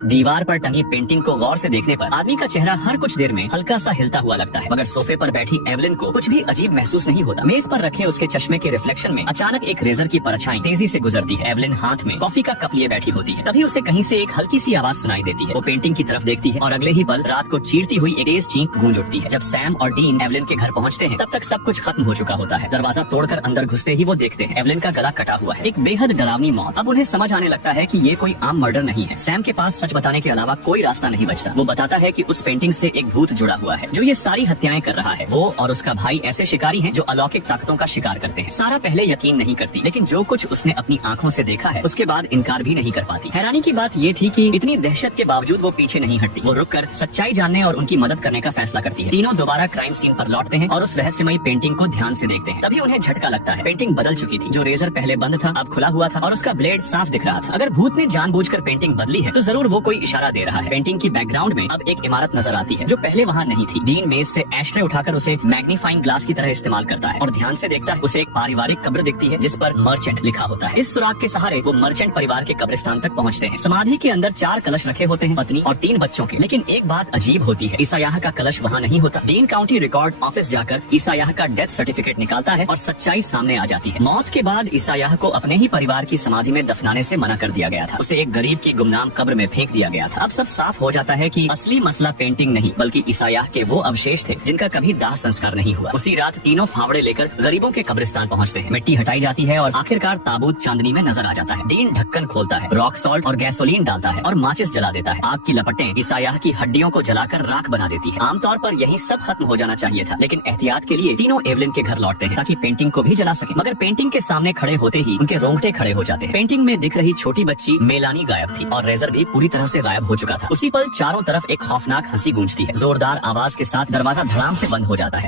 दीवार पर टंगी पेंटिंग को गौर से देखने पर आदमी का चेहरा हर कुछ देर में हल्का सा हिलता हुआ लगता है, मगर सोफे पर बैठी एवलिन को कुछ भी अजीब महसूस नहीं होता। मेज पर रखे उसके चश्मे के रिफ्लेक्शन में अचानक एक रेजर की परछाई तेजी से गुजरती है। एवलिन हाथ में कॉफी का कप लिए बैठी होती है, तभी उसे कहीं से एक हल्की सी आवाज सुनाई देती है। वो पेंटिंग की तरफ देखती है और अगले ही पल रात को चीरती हुई एक तेज चीख गूंज उठती है। जब सैम और डीन एवलिन के घर पहुँचते हैं, तब तक सब कुछ खत्म हो चुका होता है। दरवाजा तोड़कर अंदर घुसते ही वो देखते हैं एवलिन का गला कटा हुआ है, एक बेहद डरावनी मौत। अब उन्हें समझ आने लगता है कि ये कोई आम मर्डर नहीं है। सैम के पास सच बताने के अलावा कोई रास्ता नहीं बचता। वो बताता है कि उस पेंटिंग से एक भूत जुड़ा हुआ है जो ये सारी हत्याएं कर रहा है। वो और उसका भाई ऐसे शिकारी हैं जो अलौकिक ताकतों का शिकार करते हैं। सारा पहले यकीन नहीं करती, लेकिन जो कुछ उसने अपनी आंखों से देखा है उसके बाद इनकार भी नहीं कर पाती। हैरानी की बात ये थी कि इतनी दहशत के बावजूद वो पीछे नहीं हटती। वो रुककर सच्चाई जानने और उनकी मदद करने का फैसला करती है। तीनों दोबारा क्राइम सीन पर लौटते हैं और उस रहस्यमयी पेंटिंग को ध्यान से देखते हैं। तभी उन्हें झटका लगता है, पेंटिंग बदल चुकी थी। जो रेजर पहले बंद था अब खुला हुआ था और उसका ब्लेड साफ दिख रहा था। अगर भूत ने जानबूझकर पेंटिंग बदली है तो जरूर वो कोई इशारा दे रहा है। पेंटिंग की बैकग्राउंड में अब एक इमारत नजर आती है जो पहले वहाँ नहीं थी। डीन मेज से एशट्रे उठाकर उसे मैग्नीफाइंग ग्लास की तरह इस्तेमाल करता है और ध्यान से देखता है। उसे एक पारिवारिक कब्र दिखती है जिस पर मर्चेंट लिखा होता है। इस सुराग के सहारे वो मर्चेंट परिवार के कब्रिस्तान तक पहुँचते हैं। समाधि के अंदर 4 कलश रखे होते हैं, पत्नी और 3 बच्चों के। लेकिन एक बात अजीब होती है, ईसायाह का कलश वहाँ नहीं होता। डीन काउंटी रिकॉर्ड ऑफिस जाकर ईसायाह का डेथ सर्टिफिकेट निकालता है और सच्चाई सामने आ जाती है। मौत के बाद ईसायाह को अपने ही परिवार की समाधि में दफनाने से मना कर दिया गया था। उसे एक गरीब की गुमनाम कब्र में फेंक दिया गया था। अब सब साफ हो जाता है कि असली मसला पेंटिंग नहीं बल्कि ईसायाह के वो अवशेष थे जिनका कभी दाह संस्कार नहीं हुआ। उसी रात तीनों फावड़े लेकर गरीबों के कब्रिस्तान पहुंचते हैं। मिट्टी हटाई जाती है और आखिरकार ताबूत चांदनी में नजर आ जाता है। डीन ढक्कन खोलता है, रॉक सॉल्ट और गैसोलीन डालता है और माचिस जला देता है। आग की लपटें ईसायाह की हड्डियों को जलाकर राख बना देती है। आमतौर पर यही सब खत्म हो जाना चाहिए था, लेकिन एहतियात के लिए तीनों एवलिन के घर लौटते हैं ताकि पेंटिंग को भी जला सके। मगर पेंटिंग के सामने खड़े होते ही उनके रोंगटे खड़े हो जाते हैं। पेंटिंग में दिख रही छोटी बच्ची मेलानी गायब थी और रेजर भी पूरी तरह से गायब हो चुका था। उसी पल चारों तरफ एक खौफनाक हंसी गूंजती है। जोरदार आवाज के साथ दरवाजा धड़ाम से बंद हो जाता है।